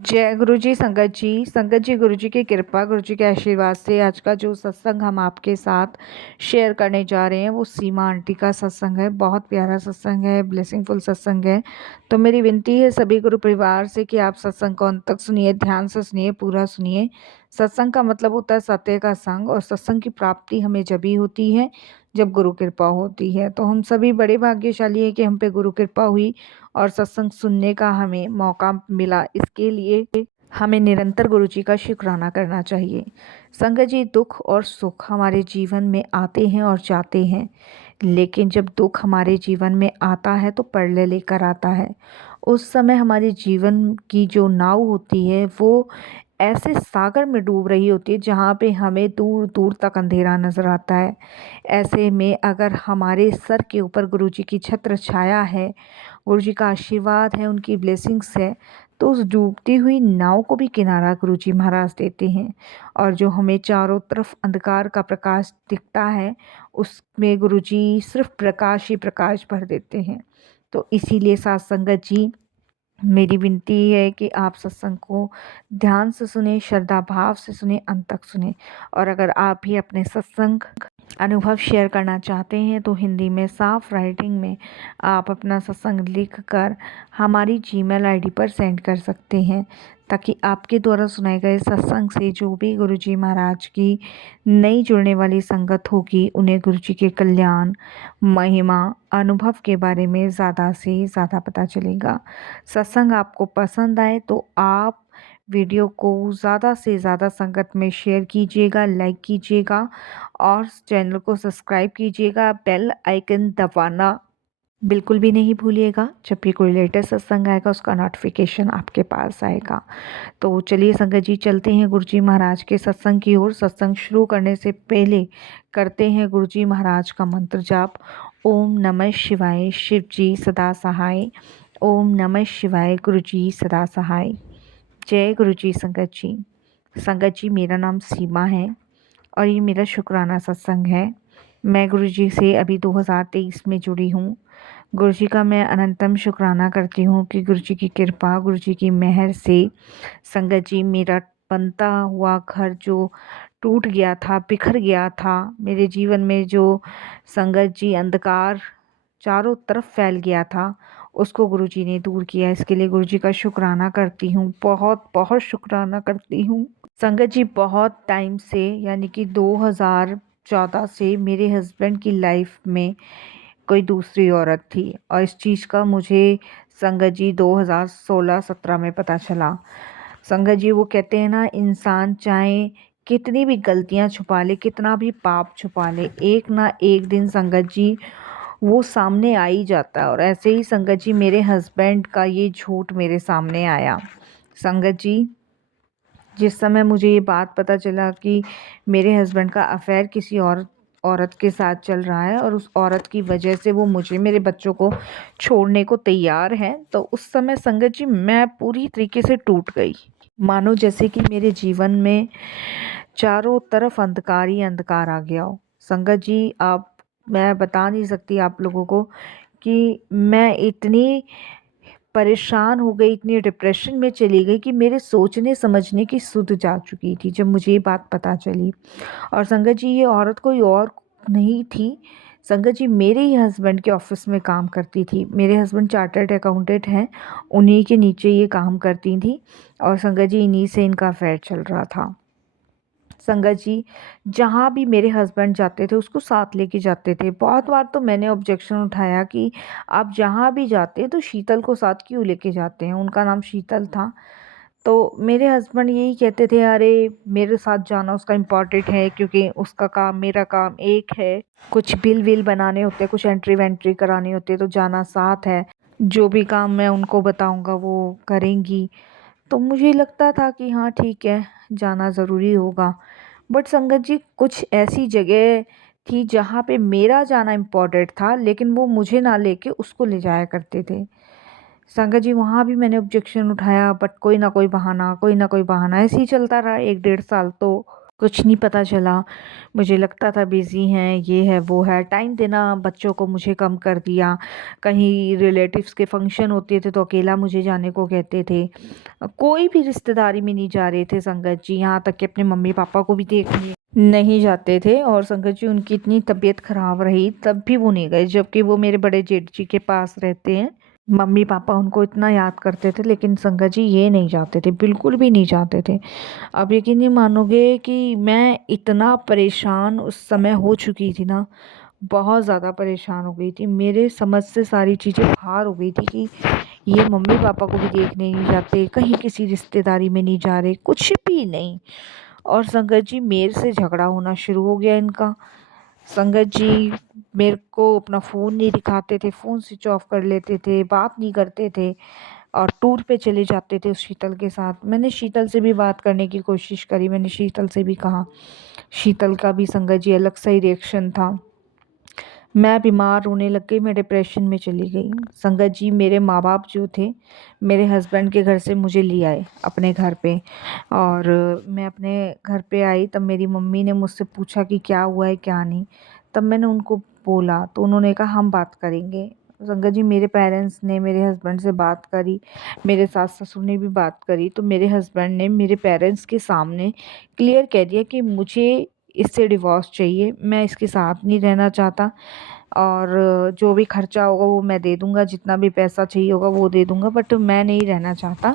जय गुरु जी। संगत जी गुरु जी की कृपा, गुरु जी के आशीर्वाद से आज का जो सत्संग हम आपके साथ शेयर करने जा रहे हैं वो सीमा आंटी का सत्संग है। बहुत प्यारा सत्संग है, ब्लेसिंगफुल सत्संग है। तो मेरी विनती है सभी गुरु परिवार से कि आप सत्संग को अंत तक सुनिए, ध्यान से सुनिए, पूरा सुनिए। सत्संग का मतलब होता है सत्य का संग, और सत्संग की प्राप्ति हमें जब ही होती है जब गुरु कृपा होती है। तो हम सभी बड़े भाग्यशाली हैं कि हम पे गुरु कृपा हुई और सत्संग सुनने का हमें मौका मिला। इसके लिए हमें निरंतर गुरु जी का शुक्राना करना चाहिए। संगत जी, दुख और सुख हमारे जीवन में आते हैं और जाते हैं, लेकिन जब दुख हमारे जीवन में आता है तो प्रलय लेकर आता है। उस समय हमारे जीवन की जो नाव होती है वो ऐसे सागर में डूब रही होती है जहाँ पे हमें दूर दूर तक अंधेरा नज़र आता है। ऐसे में अगर हमारे सर के ऊपर गुरु जी की छत्र छाया है, गुरु जी का आशीर्वाद है, उनकी ब्लेसिंग्स है, तो उस डूबती हुई नाव को भी किनारा गुरु जी महाराज देते हैं। और जो हमें चारों तरफ अंधकार का प्रकाश दिखता है उसमें गुरु जी सिर्फ प्रकाश ही प्रकाश भर देते हैं। तो इसीलिए साथ संगत जी, मेरी विनती है कि आप सत्संग को ध्यान से सुने, श्रद्धा भाव से सुने, अंत तक सुने। और अगर आप भी अपने सत्संग अनुभव शेयर करना चाहते हैं तो हिंदी में साफ राइटिंग में आप अपना सत्संग लिख कर हमारी जीमेल आईडी पर सेंड कर सकते हैं, ताकि आपके द्वारा सुनाए गए सत्संग से जो भी गुरु जी महाराज की नई जुड़ने वाली संगत होगी उन्हें गुरु जी के कल्याण, महिमा, अनुभव के बारे में ज़्यादा से ज़्यादा पता चलेगा। सत्संग आपको पसंद आए तो आप वीडियो को ज़्यादा से ज़्यादा संगत में शेयर कीजिएगा, लाइक कीजिएगा और चैनल को सब्सक्राइब कीजिएगा। बेल आइकन दबाना बिल्कुल भी नहीं भूलिएगा। जब भी कोई लेटेस्ट सत्संग आएगा उसका नोटिफिकेशन आपके पास आएगा। तो चलिए संगत जी, चलते हैं गुरु जी महाराज के सत्संग की ओर। सत्संग शुरू करने से पहले करते हैं गुरु जी महाराज का मंत्र जाप। ओम नमः शिवाय, शिव जी सदा सहाय। ओम नमः शिवाय, गुरु जी सदा सहाय। जय गुरु जी। संगत जी, मेरा नाम सीमा है और ये मेरा शुक्राना सत्संग है। मैं गुरु जी से अभी 2023 में जुड़ी हूँ। गुरु जी का मैं अनंतम शुक्राना करती हूँ कि गुरु जी की कृपा, गुरु जी की मेहर से संगत जी मेरा बनता हुआ घर जो टूट गया था, बिखर गया था, मेरे जीवन में जो संगत जी अंधकार चारों तरफ फैल गया था, उसको गुरु जी ने दूर किया। इसके लिए गुरु जी का शुक्राना करती हूँ, बहुत बहुत शुक्राना करती हूँ। संगत जी, बहुत टाइम से यानी कि 2014 से मेरे हस्बैंड की लाइफ में कोई दूसरी औरत थी, और इस चीज़ का मुझे संगत जी 2016-17 में पता चला। संगत जी, वो कहते हैं ना, इंसान चाहे कितनी भी गलतियां छुपा ले, कितना भी पाप छुपा ले, एक ना एक दिन संगत जी वो सामने आ ही जाता है। और ऐसे ही संगत जी मेरे हस्बैंड का ये झूठ मेरे सामने आया। संगत जी, जिस समय मुझे ये बात पता चला कि मेरे हस्बैंड का अफेयर किसी औरत के साथ चल रहा है और उस औरत की वजह से वो मुझे, मेरे बच्चों को छोड़ने को तैयार है, तो उस समय संगत जी मैं पूरी तरीके से टूट गई। मानो जैसे कि मेरे जीवन में चारों तरफ अंधकार ही अंधकार आ गया हो। संगत जी, आप, मैं बता नहीं सकती आप लोगों को कि मैं इतनी परेशान हो गई, इतनी डिप्रेशन में चली गई कि मेरे सोचने समझने की सुध जा चुकी थी जब मुझे ये बात पता चली। और संगत जी, ये औरत कोई और नहीं थी। संगत जी मेरे ही हस्बैंड के ऑफिस में काम करती थी। मेरे हस्बैंड चार्टर्ड अकाउंटेंट हैं, उन्हीं के नीचे ये काम करती थी, और संगत जी इन्हीं से इनका अफेयर चल रहा था। संगत जी, जहाँ भी मेरे हस्बैंड जाते थे उसको साथ लेके जाते थे। बहुत बार तो मैंने ऑब्जेक्शन उठाया कि आप जहाँ भी जाते हैं तो शीतल को साथ क्यों लेके जाते हैं, उनका नाम शीतल था। तो मेरे हस्बैंड यही कहते थे, अरे मेरे साथ जाना उसका इम्पॉर्टेंट है क्योंकि उसका काम मेरा काम एक है, कुछ बिल विल बनाने होते हैं, कुछ एंट्री वेंट्री करानी होती है तो जाना साथ है, जो भी काम मैं उनको बताऊंगा वो करेंगी। तो मुझे लगता था कि हाँ ठीक है, जाना ज़रूरी होगा। बट संगत जी, कुछ ऐसी जगह थी जहाँ पे मेरा जाना इम्पोर्टेंट था लेकिन वो मुझे ना लेके उसको ले जाया करते थे। संगत जी, वहाँ भी मैंने ऑब्जेक्शन उठाया, बट कोई ना कोई बहाना, कोई ना कोई बहाना ऐसे ही चलता रहा 1 डेढ़ साल। तो कुछ नहीं पता चला। मुझे लगता था बिज़ी हैं, ये है, वो है। टाइम देना बच्चों को मुझे कम कर दिया। कहीं रिलेटिव्स के फंक्शन होते थे तो अकेला मुझे जाने को कहते थे। कोई भी रिश्तेदारी में नहीं जा रहे थे संगत जी, यहाँ तक कि अपने मम्मी पापा को भी देखने नहीं जाते थे। और संगत जी उनकी इतनी तबीयत खराब रही तब भी वो नहीं गए, जबकि वो मेरे बड़े जेठ जी के पास रहते हैं। मम्मी पापा उनको इतना याद करते थे, लेकिन संगत जी ये नहीं जाते थे, बिल्कुल भी नहीं जाते थे। आप यकीन नहीं मानोगे कि मैं इतना परेशान उस समय हो चुकी थी ना, बहुत ज़्यादा परेशान हो गई थी। मेरे समझ से सारी चीज़ें बाहर हो गई थी कि ये मम्मी पापा को भी देखने नहीं जाते, कहीं किसी रिश्तेदारी में नहीं जा रहे, कुछ भी नहीं। और संगत जी मेरे से झगड़ा होना शुरू हो गया इनका। संगत जी मेरे को अपना फ़ोन नहीं दिखाते थे, फ़ोन स्विच ऑफ कर लेते थे, बात नहीं करते थे और टूर पे चले जाते थे उस शीतल के साथ। मैंने शीतल से भी बात करने की कोशिश करी, मैंने शीतल से भी कहा। शीतल का भी संगत जी अलग सा ही रिएक्शन था। मैं बीमार होने लग गई, मैं डिप्रेशन में चली गई। संगत जी मेरे माँ बाप जो थे, मेरे हस्बैंड के घर से मुझे ले आए अपने घर पे। और मैं अपने घर पे आई तब मेरी मम्मी ने मुझसे पूछा कि क्या हुआ है क्या नहीं। तब मैंने उनको बोला तो उन्होंने कहा हम बात करेंगे। संगत जी मेरे पेरेंट्स ने मेरे हस्बैंड से बात करी, मेरे सास ससुर ने भी बात करी, तो मेरे हस्बैंड ने मेरे पेरेंट्स के सामने क्लियर कह दिया कि मुझे इससे डिवोर्स चाहिए, मैं इसके साथ नहीं रहना चाहता और जो भी खर्चा होगा वो मैं दे दूँगा, जितना भी पैसा चाहिए होगा वो दे दूँगा, बट मैं नहीं रहना चाहता।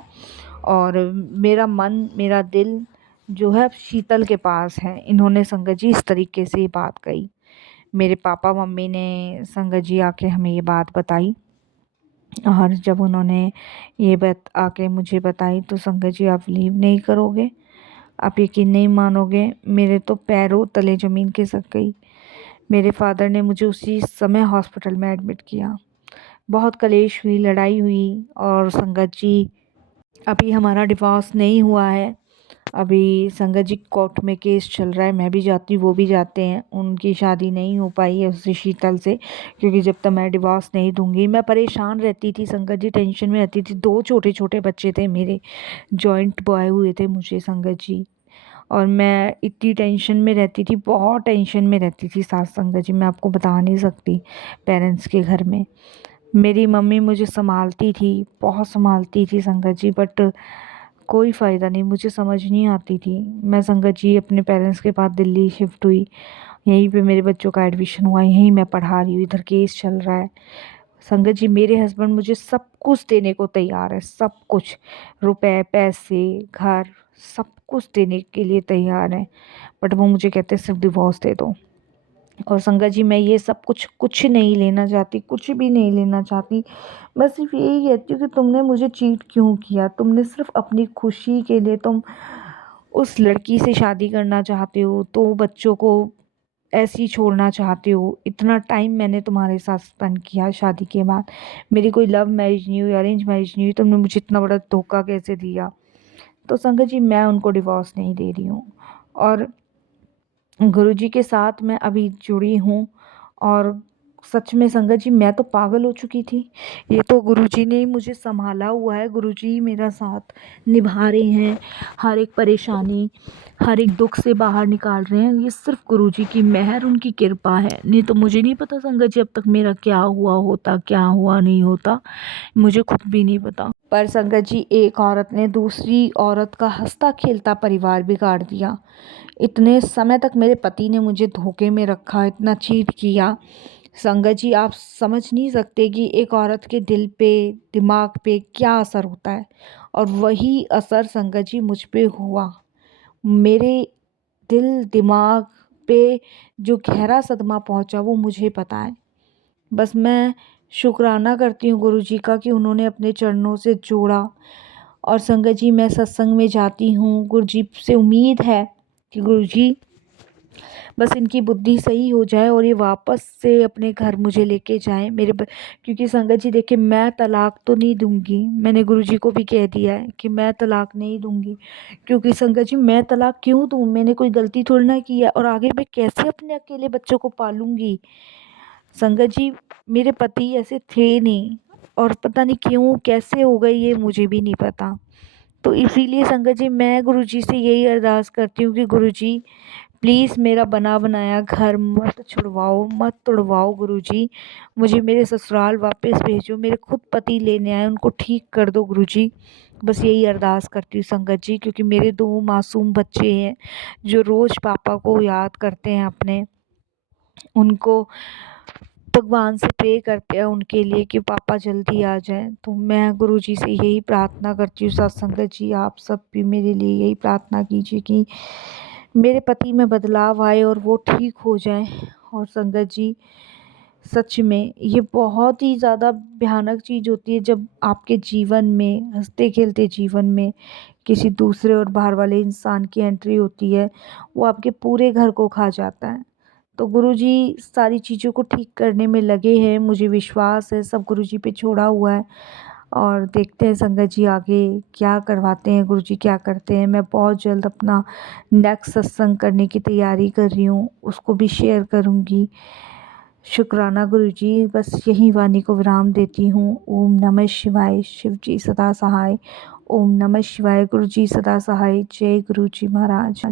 और मेरा मन, मेरा दिल जो है अब शीतल के पास है। इन्होंने संगत जी इस तरीके से ये बात कही। मेरे पापा मम्मी ने संगत जी आके हमें ये बात बताई। और जब उन्होंने ये बात आके मुझे बताई तो संगत जी आप बिलीव नहीं करोगे, आप यकीन नहीं मानोगे, मेरे तो पैरों तले ज़मीन खिसक गई। मेरे फादर ने मुझे उसी समय हॉस्पिटल में एडमिट किया। बहुत कलेश हुई, लड़ाई हुई और संगत जी अभी हमारा डिवोर्स नहीं हुआ है। अभी संगत जी कोर्ट में केस चल रहा है, मैं भी जाती हूँ, वो भी जाते हैं। उनकी शादी नहीं हो पाई है उससे, शीतल से, क्योंकि जब तक मैं डिवोर्स नहीं दूंगी। मैं परेशान रहती थी संगत जी, टेंशन में रहती थी। 2 छोटे-छोटे बच्चे थे मेरे, जॉइंट बॉय हुए थे मुझे संगत जी। और मैं इतनी टेंशन में रहती थी, बहुत टेंशन में रहती थी सास संगत जी, मैं आपको बता नहीं सकती। पेरेंट्स के घर में मेरी मम्मी मुझे संभालती थी, बहुत संभालती थी संगत जी, बट कोई फ़ायदा नहीं, मुझे समझ नहीं आती थी। मैं संगत जी अपने पेरेंट्स के पास दिल्ली शिफ्ट हुई, यहीं पे मेरे बच्चों का एडमिशन हुआ, यहीं मैं पढ़ा रही हूँ, इधर केस चल रहा है। संगत जी मेरे हस्बैंड मुझे सब कुछ देने को तैयार है, सब कुछ, रुपए, पैसे, घर, सब कुछ देने के लिए तैयार है, बट वो मुझे कहते हैं सिर्फ डिवोर्स दे दो। और संगत जी मैं ये सब कुछ नहीं लेना चाहती, कुछ भी नहीं लेना चाहती। मैं सिर्फ यही कहती हूँ कि तुमने मुझे चीट क्यों किया? तुमने सिर्फ अपनी खुशी के लिए तुम उस लड़की से शादी करना चाहते हो, तो बच्चों को ऐसे ही छोड़ना चाहते हो। इतना टाइम मैंने तुम्हारे साथ स्पेंड किया शादी के बाद। मेरी कोई लव मैरिज नहीं हुई, अरेंज मैरिज नहीं हुई, तुमने मुझे इतना बड़ा धोखा कैसे दिया? तो संगत जी मैं उनको डिवोर्स नहीं दे रही हूँ। और गुरुजी के साथ मैं अभी जुड़ी हूँ। और सच में संगत जी मैं तो पागल हो चुकी थी। ये तो गुरुजी ने ही मुझे संभाला हुआ है, गुरुजी ही मेरा साथ निभा रहे हैं, हर एक परेशानी, हर एक दुख से बाहर निकाल रहे हैं। ये सिर्फ गुरुजी की मेहर, उनकी कृपा है। नहीं तो मुझे नहीं पता संगत जी अब तक मेरा क्या हुआ होता, क्या हुआ नहीं होता, मुझे खुद भी नहीं पता। पर संगत जी एक औरत ने दूसरी औरत का हंसता खेलता परिवार बिगाड़ दिया। इतने समय तक मेरे पति ने मुझे धोखे में रखा, इतना चीट किया। संगत जी आप समझ नहीं सकते कि एक औरत के दिल पे, दिमाग पे क्या असर होता है। और वही असर संगत जी मुझ पे हुआ। मेरे दिल दिमाग पे जो गहरा सदमा पहुंचा वो मुझे पता है। बस मैं शुक्राना करती हूँ गुरुजी का कि उन्होंने अपने चरणों से जोड़ा। और संगत जी मैं सत्संग में जाती हूँ, गुरुजी से उम्मीद है कि गुरुजी बस इनकी बुद्धि सही हो जाए और ये वापस से अपने घर मुझे लेके जाएं। क्योंकि संगत जी देखिए मैं तलाक तो नहीं दूंगी, मैंने गुरुजी को भी कह दिया है कि मैं तलाक नहीं दूंगी। क्योंकि संगत जी मैं तलाक क्यों दूं? मैंने कोई गलती थोड़ी ना की है, और आगे मैं कैसे अपने अकेले बच्चों को पालूंगी? संगत जी मेरे पति ऐसे थे नहीं, और पता नहीं क्यों कैसे हो गए ये मुझे भी नहीं पता। तो इसीलिए संगत जी मैं गुरुजी से यही अरदास करती हूँ कि गुरुजी प्लीज़ मेरा बना बनाया घर मत छुड़वाओ, मत तुड़वाओ गुरुजी। मुझे मेरे ससुराल वापस भेजो, मेरे खुद पति लेने आए उनको ठीक कर दो गुरुजी। बस यही अरदास करती हूँ संगत जी, क्योंकि मेरे 2 मासूम बच्चे हैं जो रोज़ पापा को याद करते हैं अपने, उनको भगवान से प्रे करते हैं उनके लिए कि पापा जल्दी आ जाएं। तो मैं गुरुजी से यही प्रार्थना करती हूँ सत्संगत जी, आप सब भी मेरे लिए यही प्रार्थना कीजिए कि मेरे पति में बदलाव आए और वो ठीक हो जाएं। और संगत जी सच में ये बहुत ही ज़्यादा भयानक चीज़ होती है जब आपके जीवन में, हंसते खेलते जीवन में किसी दूसरे और बाहर वाले इंसान की एंट्री होती है, वो आपके पूरे घर को खा जाता है। तो गुरुजी सारी चीज़ों को ठीक करने में लगे हैं, मुझे विश्वास है, सब गुरुजी पे छोड़ा हुआ है। और देखते हैं संगत जी आगे क्या करवाते हैं, गुरुजी क्या करते हैं। मैं बहुत जल्द अपना नेक्स्ट सत्संग करने की तैयारी कर रही हूँ, उसको भी शेयर करूँगी। शुक्राना गुरुजी, बस यही वाणी को विराम देती हूँ। ओम नमः शिवाय, शिव जी सदा सहाय। ओम नमः शिवाय, गुरुजी सदा सहाय। जय गुरुजी महाराज।